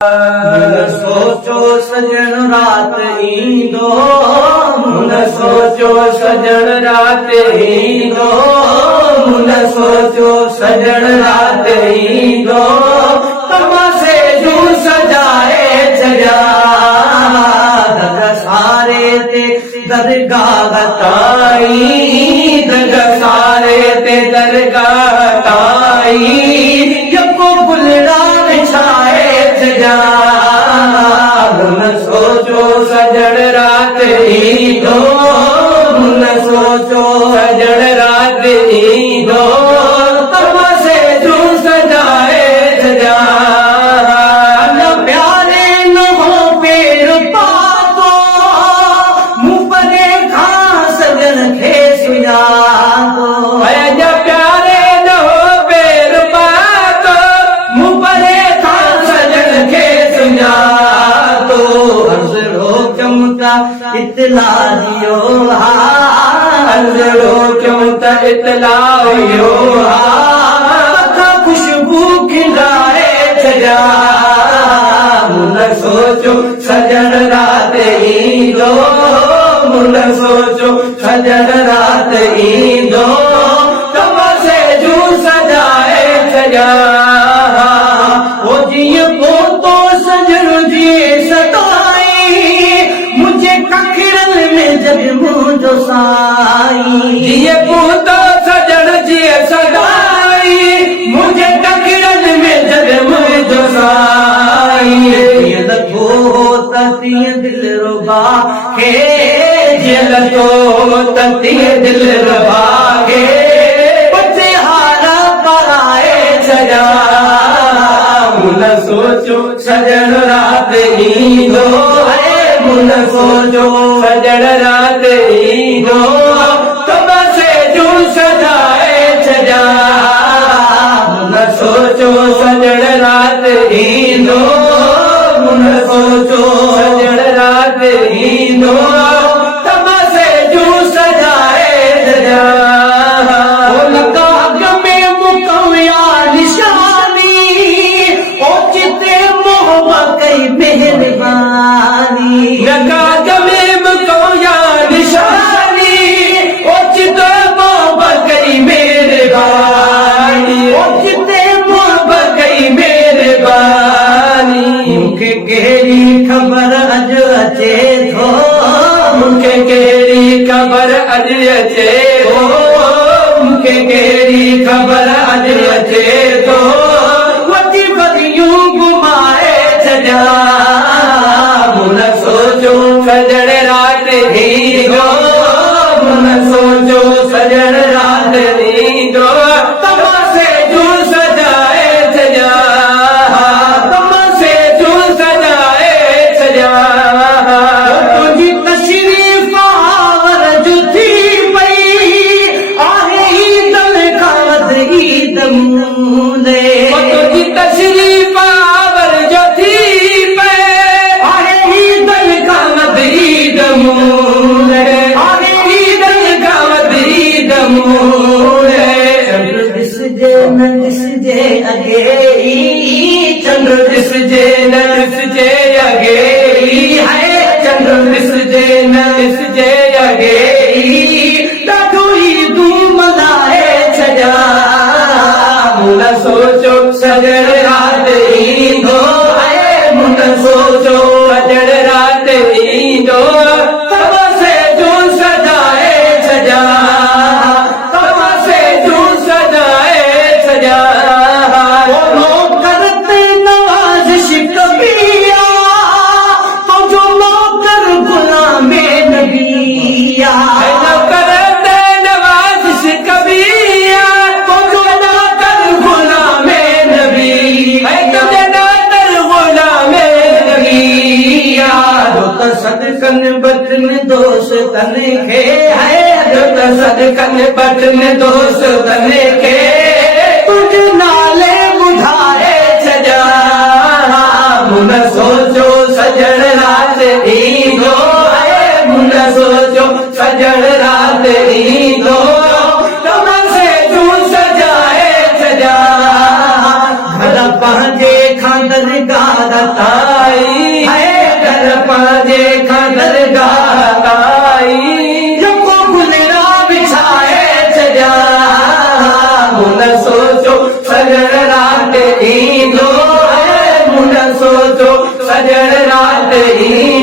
सोचो सजन रात ईंदो, मुन सोचो सजन रात ईंदो, मुन सोचो सजन रात ईंदो, तमाशे जूं सजाए छॾिया दग सारे ते दरगाह ताईं, दग सारे ते दरगाह ताईं यको गुलड़ा विछाए छॾिया मुन सोचो सजन रात ईंदो, मुन सोचो सजन रात ईंदो, तमाशे जूं सजाए छॾिया न प्यारे न हो पेर पातो, मूं परे खां सजन खे सुञातो। अॼु प्यारे न हो पेर पातो, मूं परे खां सजन खे सुञातो। हज़रो चमता इतला दियो हा, हज़रो चमता इतला दियो हा, मथां खुशबू खिलाए छॾिया मुन सोचो सजन रात ईंदो, मुन सोचो सजन रात ईंदो, तमाशे जूं सजाए छॾिया ओ जीअं पोतो सजन जी सताई, मुंहिंजे कखरनि में जग मुंहिंजो साईं। जीअं पोतो सजन जी सताई, मुंहिंजे कखरनि में जग मुंहिंजो साईं। जीअं लॻो त तीअं दिलरुबा खे, जीअं लॻो त तीअं दिलरुबा खे पचे हारा पराए छॾिया मुन सोचो सजन रात ईंदो, मुन सोचो सजन रात ईंदो, तमाशे जूं सजाए छॾिया मुन सोचो सजन रात ईंदो, मुन सोचो सजन रात ईंदो, तमाशे जूं सजाए छॾिया लॻाग में मुकविया निशानी, ओचिते मोहबत कई मेहरबानी। लॻाग में मुकविया निशानी, ओचिते मोहबत कई मेहरबानी, ओचिते मोहबत कई मेहरबानी। मूंखे कहिड़ी ख़बर अॼु अचे थो, मूंखे कहिड़ी ख़बर अॼु अचे थो, मूंखे कहिड़ी ख़बर अॼु अचे थो, वॾी वॾियूं घुमाए छॾिया मुन सोचो सजन रात ईंदो, मुन सोचो सजन रात ईंदो, तमाशे जूं सजाए छॾिया, तमाशे जूं सजाए छॾिया। तुंहिंजी तशरीफ़ आवर जो थी पई आहे ईद खां वध ईद मूंदे, तुंहिंजी तशरीफ़ आवर जो थी पई आहे ईद खां वध ईद मूंदे, आहे ईद खां वध ईद मूंदे। चंड ॾिसजे न ॾिसजे अॻे, चंड ॾिसजे न ॾिसजे अॻे, हाय चंड ॾिसजे न ॾिसजे अॻे, ॾाढो ई धूम मल्हाए छॾिया मुन सोचो सजन रात ईंदो, मुन सोचो सजन रात ईंदो, तमाशे जूं सजाए छॾिया, तमाशे जूं सजाए छॾिया। करते नवाज़िश कबिया, तुंहिंजो नौकर गुलामे नबिया, करते नवाज़िश कबिया, तुंहिंजो नौकर गुलामे नबी, तुंहिंजो नौकर गुलामे नबिया। जो त सदकन बटन दोस्तन खे है, जो त सदकन बटन दोस्तन खे तुंहिंजे नाले ॿुधाए छॾिया मुन सोचो सजन रात ईंदो, मुन सोचो सजन रात ईंदो, तमाशे जूं सजाए छॾिया घर पंहिंजे खानदन दरगाह ताई है दर पाजे खा दरगाह ताई यको गुलरा बिछाए चजा मुन सोचो सजण रात ईंदो मुन सोचो सजण रात ईंदो